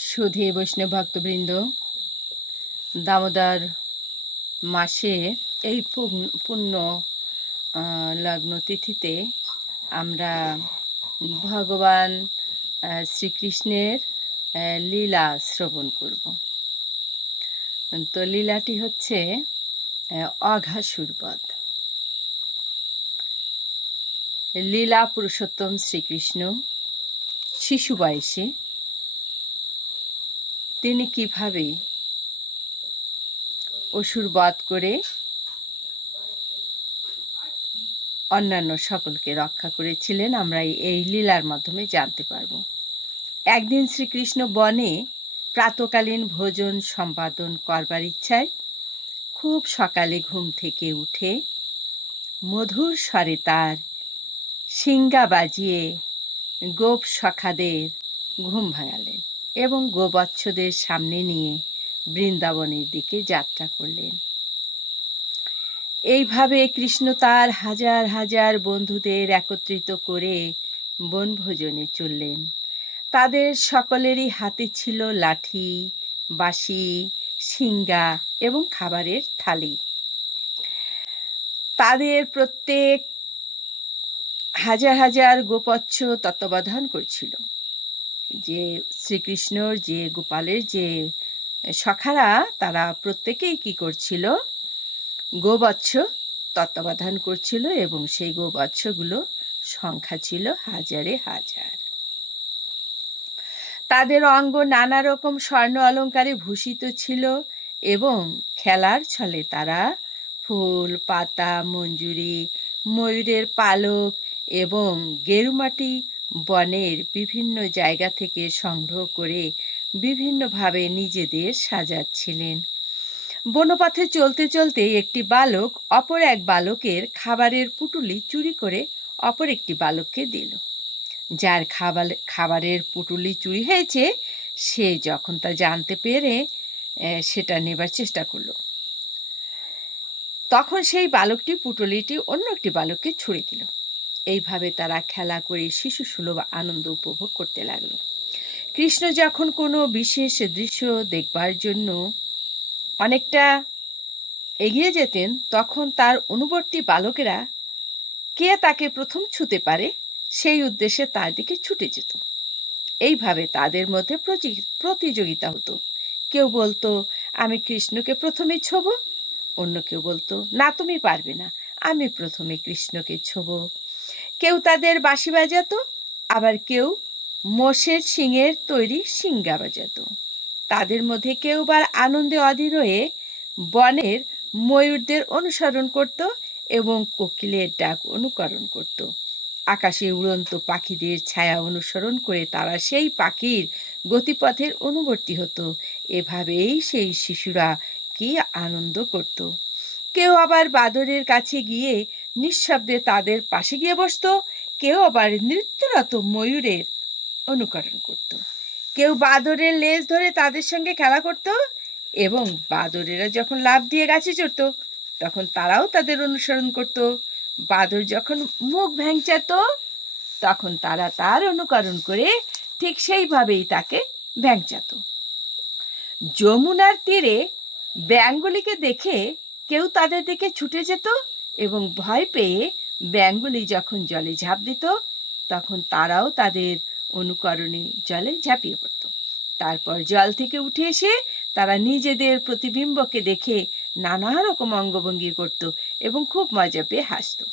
সুধী বৈষ্ণব ভক্তবৃন্দ, দামোদর মাসে এই পুণ্য লগ্ন তিথিতে আমরা ভগবান শ্রীকৃষ্ণের লীলা শ্রবণ করব। তো লীলাটি হচ্ছে অঘাসুরবধ লীলা পুরুষোত্তম শ্রীকৃষ্ণ, শিশু বয়সে তিনি কীভাবে অসুর বধ করে অন্যান্য সকলকে রক্ষা করেছিলেন, আমরা এই- লীলার মাধ্যমে জানতে পারব। একদিন শ্রীকৃষ্ণ বনে প্রাতকালীন ভোজন সম্পাদন করবার ইচ্ছায় খুব সকালে ঘুম থেকে উঠে মধুর স্বরে তার সিঙ্গা বাজিয়ে গোপ সখাদের ঘুম ভাঙালেন। এবং গোবৎসদের সামনে নিয়ে বৃন্দাবনের দিকে যাত্রা করলেন। এইভাবে কৃষ্ণ তার হাজার হাজার বন্ধুদের একত্রিত করে বনভোজনে চললেন। তাদের সকলেরই হাতে ছিল লাঠি, বাঁশি, সিঙ্গা এবং খাবারের থালি। তাদের প্রত্যেক হাজার হাজার গোপচ্ছ তত্ত্বাবধান করছিল। যে শ্রীকৃষ্ণর, যে গোপালের, যে সখারা, তারা প্রত্যেকেই কি করছিল? গোবৎস তত্ত্বাবধান করছিল এবং সেই গোবৎসগুলো সংখ্যা ছিল হাজারে হাজার। তাদের অঙ্গ নানা রকম স্বর্ণ অলঙ্কারে ভূষিত ছিল এবং খেলার ছলে তারা ফুল, পাতা, মঞ্জুরি, ময়ূরের পালক এবং গেরুমাটি বনের বিভিন্ন জায়গা থেকে সংগ্রহ করে বিভিন্নভাবে নিজেদের সাজাচ্ছিলেন। বনপথে চলতে চলতে একটি বালক অপর এক বালকের খাবারের পুটুলি চুরি করে অপর একটি বালককে দিল। যার খাবার খাবারের পুটুলি চুরি হয়েছে, সে যখন তা জানতে পেরে সেটা নেবার চেষ্টা করল। তখন সেই বালকটি পুটুলিটি অন্য একটি বালককে ছুড়ে দিল। এইভাবে তারা খেলা করে শিশু সুলভ আনন্দ উপভোগ করতে লাগল। কৃষ্ণ যখন কোনো বিশেষ দৃশ্য দেখবার জন্য অনেকটা এগিয়ে যেতেন, তখন তার অনুবর্তী বালকেরা কে তাকে প্রথম ছুতে পারে সেই উদ্দেশ্যে তার দিকে ছুটে যেত। এইভাবে তাদের মধ্যে প্রতি- প্রতিযোগিতা হতো। কেউ বলতো, আমি কৃষ্ণকে প্রথমে ছোব। অন্য কেউ বলতো, না, তুমি পারবে না। আমি প্রথমে কৃষ্ণকে ছোব। কেউ তাদের বাঁশি বাজাতো, আবার কেউ মোষের শিঙের তৈরি শিঙ্গা বাজাত। তাদের মধ্যে কেউ বা আনন্দে অধীর হয়ে বনের ময়ূরদের অনুসরণ করত এবং কোকিলের ডাক অনুকরণ করত। আকাশে উড়ন্ত পাখিদের ছায়া অনুসরণ করে তারা সেই পাখির গতিপথের অনুবর্তী হতো। এভাবেই সেই শিশুরা কি আনন্দ করত। কেউ আবার বাদরের কাছে গিয়ে নিঃশব্দে তাদের পাশে গিয়ে বসত। কেউ আবার নৃত্যরত ময়ূরের অনুকরণ করত। কেউ বাদরের লেজ ধরে তাদের সঙ্গে খেলা করত এবং বাদরেরা যখন লাভ দিয়ে গাছে চড়ত, তখন তারাও তাদের অনুসরণ করত। বাদর যখন মুখ ভ্যাংচাত, তখন তারা তার অনুকরণ করে ঠিক সেইভাবেই তাকে ভ্যাংচাত। যমুনার তীরে ব্যাঙগুলিকে দেখে কেউ তাদের দিকে ছুটে যেত এবং ভয় পেয়ে ব্যাঙগুলি যখন জলে ঝাঁপ দিত, তখন তারাও তাদের অনুকরণে জলে ঝাঁপিয়ে পড়ত। তারপর জল থেকে উঠে এসে তারা নিজেদের প্রতিবিম্বকে দেখে নানা রকম অঙ্গভঙ্গি করত এবং খুব মজা পেয়ে হাসত।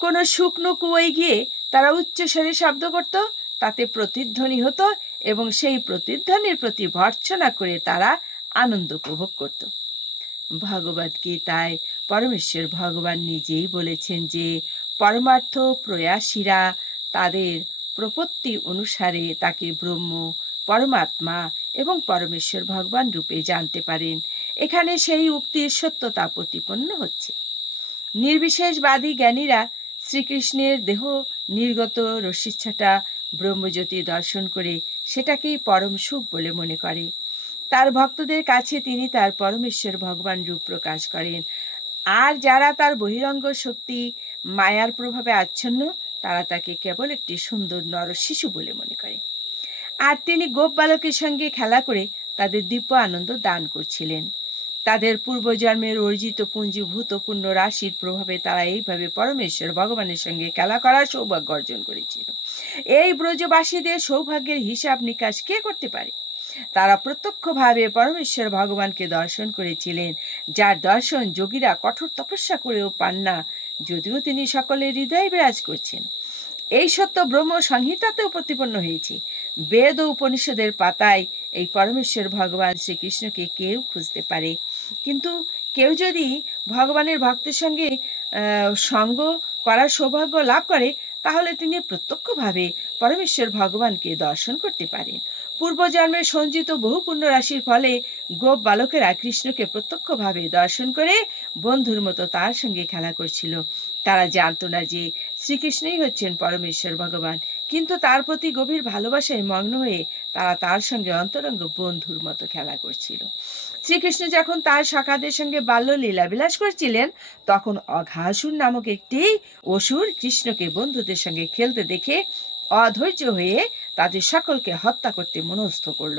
কোনো শুকনো কুয়োয় গিয়ে তারা উচ্চস্বরে শব্দ করত, তাতে প্রতিধ্বনি হতো এবং সেই প্রতিধ্বনির প্রতি ভর্ৎসনা করে তারা আনন্দ উপভোগ করত। ভগবত গীতায় পরমেশ্বর ভগবান নিজেই বলেছেন যে পরমার্থ প্রয়াসীরা তাদের প্রপত্তি অনুসারে তাকে ব্রহ্ম, পরমাত্মা এবং পরমেশ্বর ভগবান রূপে জানতে পারেন। এখানে সেই উক্তির সত্যতা প্রতিপন্ন হচ্ছে। নির্বিশেষবাদী জ্ঞানীরা শ্রীকৃষ্ণের দেহ নির্গত রশ্মিচ্ছাটা ব্রহ্মজ্যোতি দর্শন করে সেটাকেই পরম সুখ বলে মনে করে। তার ভক্তদের কাছে তিনি তার পরমেশ্বর ভগবান রূপ প্রকাশ করেন। আর যারা তার বহিরঙ্গ শক্তি মায়ার প্রভাবে আচ্ছন্ন, তারা তাকে কেবল একটি সুন্দর নর শিশু বলে মনে করে। আর তিনি গোপ বালকের সঙ্গে খেলা করে তাদের দিব্য আনন্দ দান করছিলেন। তাদের পূর্বজন্মের অর্জিত পুঞ্জীভূত পূর্ণ রাশির প্রভাবে তারা এইভাবে পরমেশ্বর ভগবানের সঙ্গে খেলা করার সৌভাগ্য অর্জন করেছিল। এই ব্রজবাসীদের সৌভাগ্যের হিসাব নিকাশ কে করতে পারে? তারা প্রত্যক্ষভাবে পরমেশ্বর ভগবানকে দর্শন করেছিলেন, যার দর্শন যোগীরা কঠোর তপস্যা করেও পান না, যদিও তিনি সকলের হৃদয়ে বিরাজ করছেন। এই সত্য ব্রহ্ম সংহিতাতেও প্রতিপন্ন হয়েছে। বেদ ও উপনিষদের পাতায় এই পরমেশ্বর ভগবান শ্রীকৃষ্ণকে কেউ খুঁজতে পারে। কিন্তু কেউ যদি ভগবানের ভক্তের সঙ্গে সঙ্গ করার সৌভাগ্য লাভ করে, তাহলে তিনি প্রত্যক্ষভাবে পরমেশ্বর ভগবানকে দর্শন করতে পারেন। পূর্বজন্মের সঞ্চিত বহু পুণ্য রাশির ফলে গোপ বালকেরা কৃষ্ণকে প্রত্যক্ষভাবে দর্শন করে বন্ধুর মতো তার সঙ্গে খেলা করছিল। তারা জানতো না যে শ্রীকৃষ্ণই হচ্ছেন পরমেশ্বর ভগবান, কিন্তু তার প্রতি গভীর ভালোবাসায় মগ্ন হয়ে তারা তার সঙ্গে অন্তরঙ্গ বন্ধুর মতো খেলা করছিল। শ্রীকৃষ্ণ যখন তার সখাদের সঙ্গে বাল্য লীলা বিলাস করছিলেন, তখন অঘাসুর নামক একটি অসুর কৃষ্ণকে বন্ধুদের সঙ্গে খেলতে দেখে অধৈর্য হয়ে তাদের সকলকে হত্যা করতে মনস্থ করল।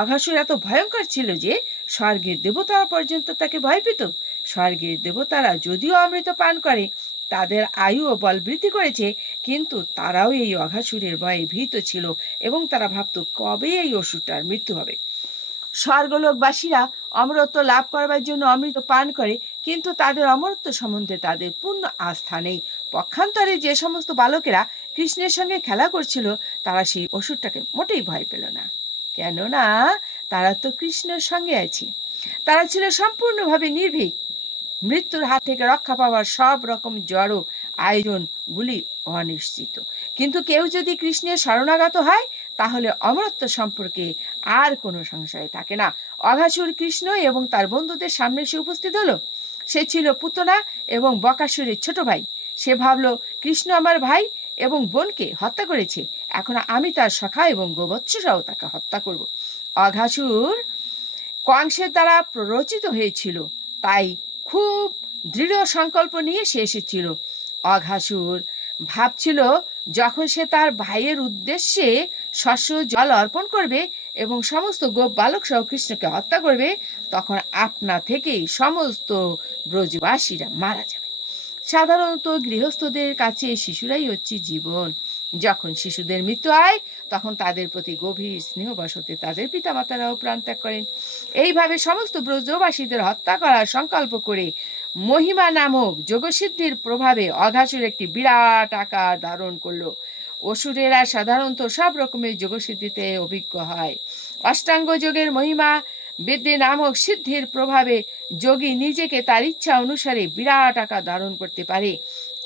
অঘাসুর এত ভয়ঙ্কর ছিল যে, স্বর্গের দেবতারা পর্যন্ত তাকে ভয় পেত। স্বর্গের দেবতারা যদিও অমৃত পান করে, তাদের আয়ু ও বল বৃদ্ধি করেছে, কিন্তু তারাও এই অঘাসুরের ভয়ে ভীত ছিল এবং তারা ভাবত, কবে এই অসুরটার মৃত্যু হবে? স্বর্গলোকবাসীরা অমরত্ব লাভ করবার জন্য অমৃত পান করে, কিন্তু তাদের অমরত্ব সম্বন্ধে তাদের পূর্ণ আস্থা নেই। পক্ষান্তরে যে সমস্ত বালকেরা কৃষ্ণের সঙ্গে খেলা করছিল, তারা সেই অসুরটাকে মোটেই ভয় পেল না। কেননা, তারা তো কৃষ্ণের সঙ্গে আছে। তারা ছিল সম্পূর্ণভাবে নির্ভীক। মৃত্যুর হাত থেকে রক্ষা পাওয়ার সব রকম জড় আয়োজনগুলি অনিশ্চিত। কিন্তু কেউ যদি কৃষ্ণের শরণাগত হয়, তাহলে অমরত্ব সম্পর্কে আর কোনো সংশয় থাকে না। অঘাসুর কৃষ্ণ এবং তার বন্ধুদের সামনে এসে উপস্থিত হলো। সে ছিল পুতনা এবং বকাসুরের ছোট ভাই। সে ভাবলো, কৃষ্ণ আমার ভাই এবং বোনকে হত্যা করেছে। এখন আমি তার সখা এবং গোবৎসরাও তাকে হত্যা করব। অঘাসুর কংসের দ্বারা প্ররোচিত হয়েছিল। তাই খুব দৃঢ় সংকল্প নিয়ে সে এসেছিল। অঘাসুর ভাবছিল, যখন সে তার ভাইয়ের উদ্দেশ্যে শস্য জল অর্পণ করবে এবং সমস্ত গোপ বালক সহ কৃষ্ণকে হত্যা করবে, তখন আপনা থেকেই সমস্ত ব্রজবাসীরা মারা যাবে। সাধারণত গৃহস্থদের কাছে শিশুরাই হচ্ছে জীবন। যখন শিশুদের মৃত্যু হয়, তখন তাদের প্রতি গভীর স্নেহবশতে তাদের পিতামাতারাও প্রাণত্যাগ করেন। এইভাবে সমস্ত ব্রজবাসীদের হত্যা করার সংকল্প করে মহিমা নামক যোগসিদ্ধির প্রভাবে অঘাসুর একটি বিরাট আকার ধারণ করল। অসুরেরা সাধারণত সব রকমের যোগসিদ্ধিতে অভিজ্ঞ হয়। অষ্টাঙ্গ যোগের মহিমা বিদ্যে নামক সিদ্ধির প্রভাবে যোগী নিজেকে তার ইচ্ছা অনুসারে বিরাট আকার ধারণ করতে পারে।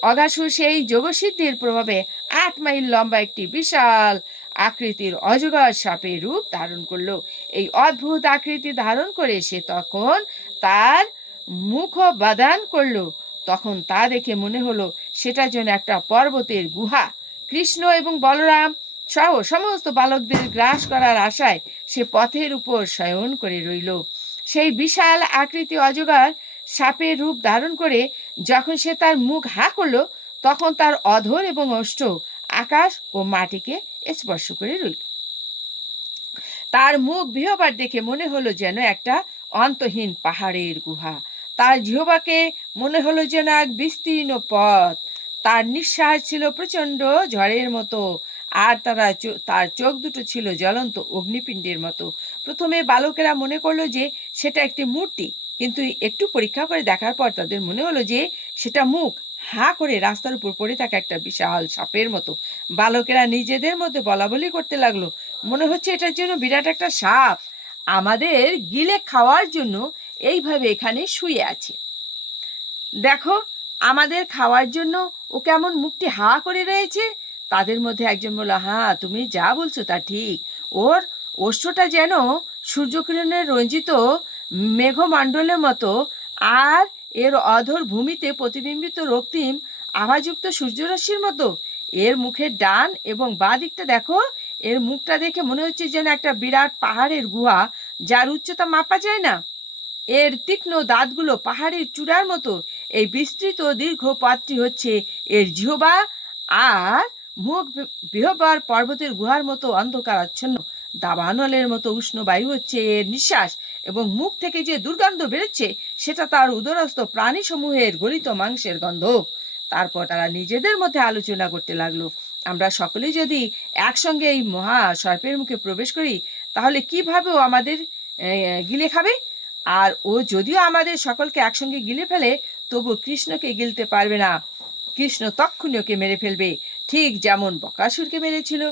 অগাসুর সেই যোগসিদ্ধির প্রভাবে আট মাইল লম্বা একটি বিশাল আকৃতির অজগর সাপের রূপ ধারণ করল। এই অদ্ভুত আকৃতি ধারণ করে সে তখন তার মুখ বাদান করল। তখন তা দেখে মনে হলো, সেটা যেন একটা পর্বতের গুহা। কৃষ্ণ এবং বলরাম সহ সমস্ত বালকদের গ্রাস করার আশায় সে পথের উপর শয়ন করে রইল। সেই বিশাল আকৃতি অজগর সাপের রূপ ধারণ করে যখন সে তার মুখ হা করল, তখন তার অধর এবং অষ্ট আকাশ ও মাটিকে স্পর্শ করে রইল। তার মুখ বিহবার দেখে মনে হলো যেন একটা অন্তহীন পাহাড়ের গুহা। তার জিহবাকে মনে হলো যেন এক বিস্তীর্ণ পথ। তার নিঃশ্বাস ছিল প্রচণ্ড ঝড়ের মতো। আর তারা তার চোখ দুটো ছিল জ্বলন্ত অগ্নিপিণ্ডের মতো। প্রথমে বালকেরা মনে করল যে সেটা একটি মূর্তি, কিন্তু একটু পরীক্ষা করে দেখার পর তাদের মনে হলো যে সেটা মুখ। হা করে রাস্তার উপর পড়ে থাকা একটা বিশাল সাপের মতো। বালকেরা নিজেদের মধ্যে বলা বলি করতে লাগল। মনে হচ্ছে এটার জন্য বিরাট একটা সাপ। আমাদের গিলে খাওয়ার জন্য এইভাবে এখানে শুয়ে আছে। দেখো, আমাদের খাওয়ার জন্য ও কেমন মুখটি হা করে রয়েছে। তাদের মধ্যে একজন বলল হ্যাঁ তুমি যা বলছো তা ঠিক। ওর ওষ্ঠটা যেন সূর্যকিরণে রঞ্জিত মেঘমণ্ডলের মতো, আর এর অধর ভূমিতে প্রতিবিম্বিত রক্তিম আভাযুক্ত সূর্যরশ্মির মতো। এর মুখের ডান এবং বাঁ দিকটা দেখো, এর মুখটা দেখে মনে হচ্ছে যেন একটা বিরাট পাহাড়ের গুহা, যার উচ্চতা মাপা যায় না। এর তীক্ষ্ণ দাঁতগুলো পাহাড়ের চূড়ার মতো। এই বিস্তৃত দীর্ঘ পথটি হচ্ছে এর জিহবা আর মুখ বৃহবার পর্বতের গুহার মতো অন্ধকার আচ্ছন্ন। দাবানলের মতো উষ্ণ বায়ু হচ্ছে এর নিঃশ্বাস এবং মুখ থেকে যে দুর্গন্ধ বেরোচ্ছে, সেটা তার উদরস্থ প্রাণীসমূহের গলিত মাংসের গন্ধ। তারপর তারা নিজেদের মধ্যে আলোচনা করতে লাগল। আমরা সকলে যদি একসঙ্গে এই মহা সর্পের মুখে প্রবেশ করি, তাহলে কীভাবে ও আমাদের গিলে খাবে? আর ও যদিও আমাদের সকলকে একসঙ্গে গিলে ফেলে তবু কৃষ্ণকে গিলতে পারবে না। কৃষ্ণ তক্ষুনি ওকে মেরে ফেলবে। ঠিক যেমন বকাসুরকে মেরেছিল,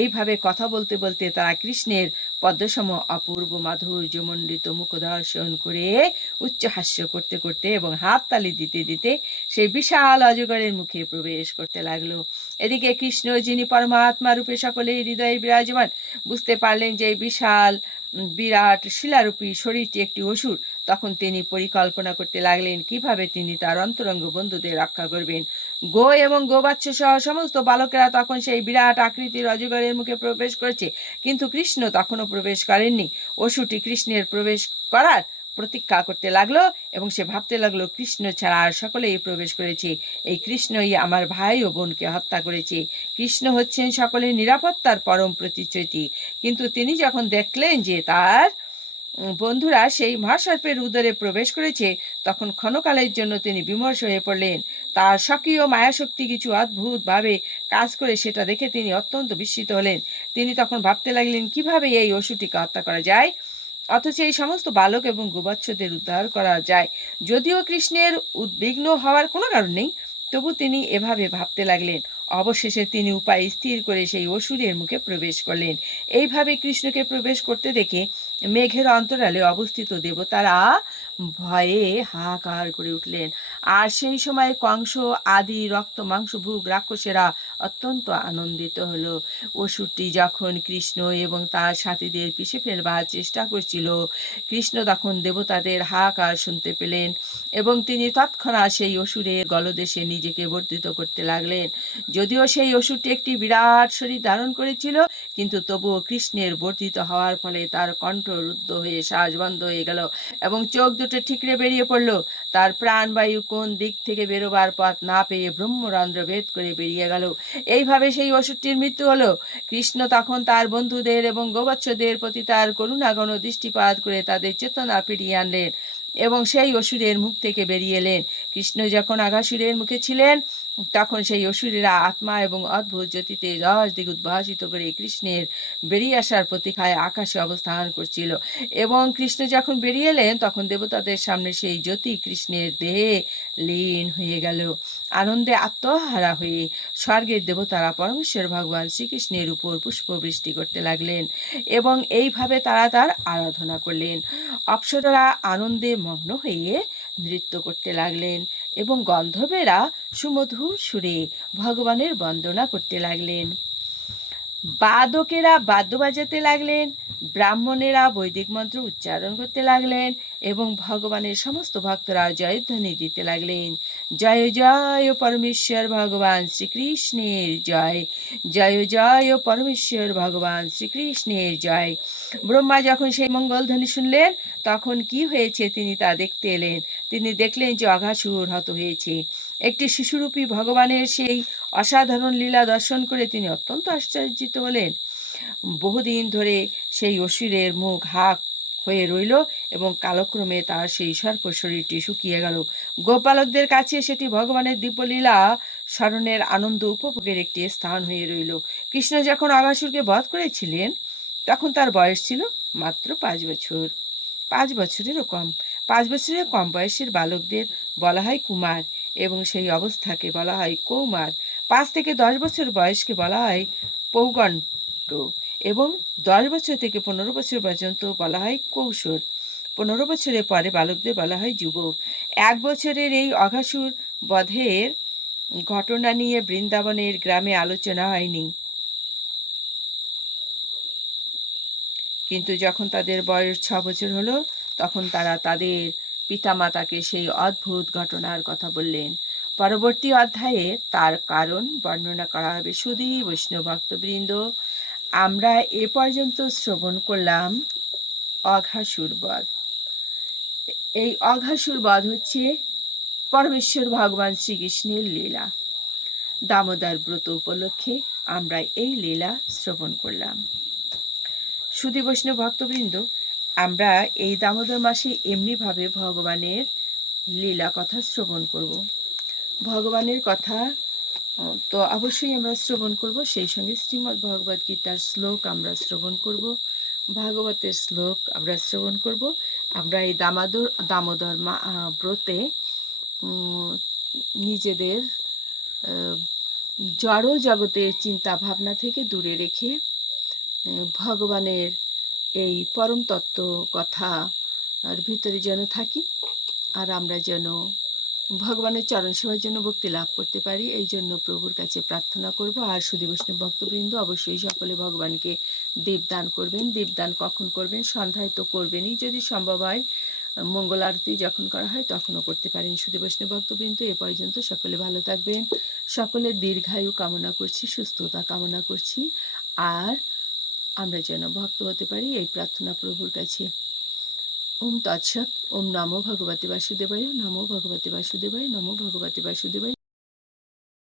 এইভাবে কথা বলতে বলতে তারা কৃষ্ণের পদ্মসম অপূর্ব মাধুর্যমণ্ডিত মুখ দর্শন করে উচ্চহাস্য করতে করতে এবং হাততালি দিতে দিতে সেই বিশাল অজগরের মুখে প্রবেশ করতে লাগল। এদিকে কৃষ্ণ যিনি পরমাত্মা রূপে সকলের হৃদয়ে বিরাজমান, বুঝতে পারলেন যে বিশাল বিরাট শিলারূপী শরীরটি একটি অসুর। তখন তিনি পরিকল্পনা করতে লাগলেন, কীভাবে তিনি তার অন্তরঙ্গ বন্ধুদের রক্ষা করবেন। গো এবং গোবাচ্ছ সহ সমস্ত বালকেরা তখন সেই বিরাট আকৃতির অজগরের মুখে প্রবেশ করেছে। কিন্তু কৃষ্ণ তখনও প্রবেশ করেননি। অসুরটি কৃষ্ণের প্রবেশ করার প্রতীক্ষা করতে লাগল এবং সে ভাবতে লাগল, কৃষ্ণ ছাড়া আর সকলেই প্রবেশ করেছে। এই কৃষ্ণই আমার ভাই ও বোনকে হত্যা করেছে। কৃষ্ণ হচ্ছেন সকলের নিরাপত্তার পরম প্রতিশ্রুতি। কিন্তু তিনি যখন দেখলেন যে তার বন্ধুরা সেই মহাসর্পের উদরে প্রবেশ করেছে, তখন ক্ষণকালের জন্য তিনি বিমর্ষ হয়ে পড়লেন। তার স্বকীয় মায়াশক্তি কিছু অদ্ভুতভাবে কাজ করে সেটা দেখে তিনি অত্যন্ত বিস্মিত হলেন। তিনি তখন ভাবতে লাগলেন, কীভাবে এই অসুটিকে হত্যা করা যায়? অথচ এই সমস্ত বালক এবং গোবাচ্ছদের উদ্ধার করা যায়। যদিও কৃষ্ণের উদ্বিগ্ন হওয়ার কোনো কারণ নেই, তবু তিনি এভাবে ভাবতে লাগলেন। অবশেষে তিনি উপায় স্থির করে সেই অসুরের মুখে প্রবেশ করলেন। এইভাবে কৃষ্ণকে প্রবেশ করতে দেখে মেঘের অন্তরালে অবস্থিত দেবতারা ভয়ে হাহাকার করে উঠলেন। আর সেই সময় কংস, আদি, রক্ত মাংসভুগ রাক্ষসেরা অত্যন্ত আনন্দিত হলো। অসুরটি যখন কৃষ্ণ এবং তার সাথীদের পিষে ফেলবার চেষ্টা করছিল, কৃষ্ণ তখন দেবতাদের হাহাকার শুনতে পেলেন এবং তিনি তৎক্ষণাৎ সেই অসুরের গলদেশে নিজেকে বর্ধিত করতে লাগলেন। যদিও সেই অসুরটি একটি বিরাট শরীর ধারণ করেছিল, কিন্তু তবুও কৃষ্ণের বর্ধিত হওয়ার ফলে তার কণ্ঠ রুদ্ধ হয়ে শ্বাস বন্ধ হয়ে গেল এবং চোখ ঠিকরে বেরিয়ে পড়ল। তার প্রাণবায়ু কোন দিক থেকে বেরোবার পথ না পেয়ে ব্রহ্মরন্ধ্র ভেদ করে বেরিয়ে গেল। এইভাবে সেই অসুরটির মৃত্যু হলো। কৃষ্ণ তখন তার বন্ধুদের এবং গোবচ্ছদের প্রতি তার করুণাগণ দৃষ্টিপাত করে তাদের চেতনা ফিরিয়ে আনলেন এবং সেই অসুরের মুখ থেকে বেরিয়ে এলেন। কৃষ্ণ যখন আঘাসুরের মুখে ছিলেন তখন সেই অসুরেরা আত্মা এবং অদ্ভুত জ্যোতিতে রস দিক উদ্ভাসিত করে কৃষ্ণের বেরিয়ে আসার প্রতীক্ষায় আকাশে অবস্থান করছিল। এবং কৃষ্ণ যখন বেরিয়ে এলেন, তখন দেবতাদের সামনে সেই জ্যোতি কৃষ্ণের দেহে লীন হয়ে গেল। আনন্দে আত্মহারা হয়ে স্বর্গের দেবতারা পরমেশ্বর ভগবান শ্রীকৃষ্ণের উপর পুষ্পবৃষ্টি করতে লাগলেন এবং এইভাবে তারা তার আরাধনা করলেন। অপ্সররা আনন্দে মগ্ন হয়ে নৃত্য করতে লাগলেন। এবং গন্ধবেরা সুমধুর সুরে ভগবানের বন্দনা করতে লাগলেন। বাদকেরা বাদ্য বাজাতে লাগলেন, ব্রাহ্মণেরা বৈদিক মন্ত্র উচ্চারণ করতে লাগলেন এবং ভগবানের সমস্ত ভক্তরা জয়ধ্বনি দিতে লাগলেন। জয় জয় পরমেশ্বর ভগবান শ্রীকৃষ্ণের জয়। জয় জয় পরমেশ্বর ভগবান শ্রীকৃষ্ণের জয়। ব্রহ্মা যখন সেই মঙ্গলধ্বনি শুনলেন, তখন কি হয়েছে তিনি তা দেখতে এলেন। তিনি দেখলেন যে অঘাসুর হত হয়েছে। একটি শিশুরূপী ভগবানের সেই অসাধারণ লীলা দর্শন করে তিনি অত্যন্ত আশ্চর্যিত হলেন। বহুদিন ধরে সেই অসুরের মুখ হাক হয়ে রইল এবং কালক্রমে তার সেই সর্প শরীরটি শুকিয়ে গেল। গোপালকদের কাছে সেটি ভগবানের দীপলীলা স্মরণের আনন্দ উপভোগের একটি স্থান হয়ে রইল। কৃষ্ণ যখন আগাসুরকে বধ করেছিলেন, তখন তার বয়স ছিল মাত্র পাঁচ বছর। পাঁচ বছরেরও কম। পাঁচ বছরের কম বয়সের বালকদের বলা হয় কুমার এবং সেই অবস্থাকে বলা হয় কৌমার। পাঁচ থেকে দশ বছর বয়সকে বলা হয় পৌগণ্ড এবং দশ বছর থেকে পনেরো বছর পর্যন্ত বলা হয় কৌশল পনেরো বছরের পরে বালকদের বলা হয় যুবক। এক বছরের এই অঘাসুর বধের ঘটনা নিয়ে বৃন্দাবনের গ্রামে আলোচনা হয়নি। কিন্তু যখন তাদের বয়স ছ বছর হলো, তখন তারা তাদের পিতামাতাকে সেই অদ্ভুত ঘটনার কথা বললেন। পরবর্তী অধ্যায়ে তার কারণ বর্ণনা করা হবে। সুধী বৈষ্ণব ভক্তবৃন্দ, আমরা এ পর্যন্ত শ্রবণ করলাম অঘাসুর বধ। এই অঘাসুর বধ হচ্ছে পরমেশ্বর ভগবান শ্রীকৃষ্ণের লীলা। দামোদর ব্রত উপলক্ষে আমরা এই লীলা শ্রবণ করলাম। সুধী বৈষ্ণব ভক্তবৃন্দ, আমরা এই দামোদর মাসে এমনিভাবে ভগবানের লীলা কথা শ্রবণ করব। ভগবানের কথা তো অবশ্যই আমরা শ্রবণ করব। সেই সঙ্গে শ্রীমদ্ ভগবদ গীতার শ্লোক আমরা শ্রবণ করব। ভাগবতের শ্লোক আমরা শ্রবণ করব। আমরা এই দামোদর দামোদর ব্রতে নিজেদের জড় জগতের চিন্তা ভাবনা থেকে দূরে রেখে ভগবানের এই পরম তত্ত্ব কথা আর ভিতরে যেন থাকি, আর আমরা যেন ভগবানের চরণ সেবার জন্য ভক্তি লাভ করতে পারি। এই জন্য প্রভুর কাছে প্রার্থনা করব। আর সুদী ভক্তবৃন্দ অবশ্যই সকলে ভগবানকে দীপদান করবেন। দীপদান কখন করবেন? সন্ধ্যায় তো করবেনই। যদি সম্ভব হয়, মঙ্গল আরতি যখন করা হয় তখনও করতে পারেন সুদী ভক্তবৃন্দ। এ পর্যন্ত সকলে ভালো থাকবেন। সকলের দীর্ঘায়ু কামনা করছি, সুস্থতা কামনা করছি। আর আমরা যেন ভক্ত হতে পারি, এই প্রার্থনা প্রভুর কাছে ওম তৎসৎ ওম নমো ভগবতে বাসুদেবায় নমো ভগবতে বাসুদেবায় নমো ভগবতে বাসুদেবায়।